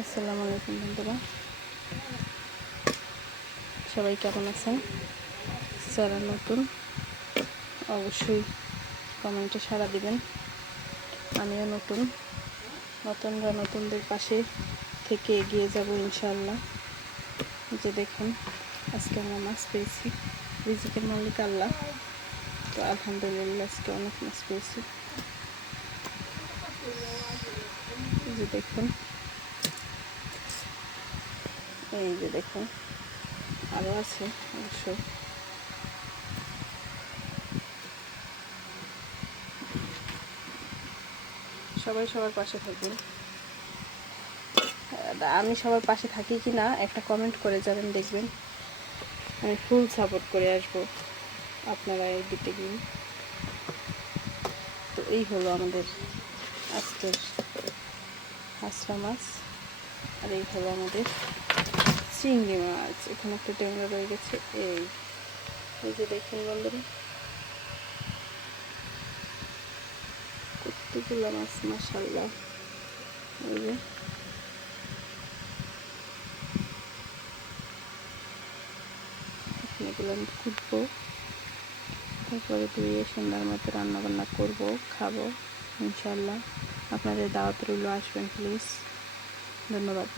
আসসালামু আলাইকুম বন্ধুরা, সবাই কেমন আছেন? যারা নতুন অবশ্যই কমেন্টে সাড়া দিবেন। আমিও নতুনরা নতুনদের পাশে থেকে এগিয়ে যাব ইনশাআল্লাহ। যে দেখুন, আজকে আমরা মাছ পেয়েছি, রিজিকের মালিক আল্লাহ। তো আলহামদুলিল্লাহ আজকে অনেক মাছ পেয়েছি। যে দেখুন, এই যে দেখুন, আরও আছে অবশ্যই। সবাই সবার পাশে থাকবেন। আমি সবার পাশে থাকি কি না একটা কমেন্ট করে যাবেন, দেখবেন আমি ফুল সাপোর্ট করে আসবো আপনারা এদিকে গিয়ে। তো এই হলো আমাদের আজকের হাঁসরা মাছ, আর এই হলো আমাদের চিংড়ি মাছ। এখানে একটা ট্যাংরা রয়ে গেছে। এই যে দেখুন বন্ধুরা, কতগুলো মাছ, মাশাআল্লাহ। এই যে এগুলো আমি কুটবো, তারপরে ধুয়ে সুন্দর মতো রান্নাবান্না করবো, খাবো ইনশাআল্লাহ। আপনাদের দাওয়াত রইল, আসবেন প্লিজ। ধন্যবাদ।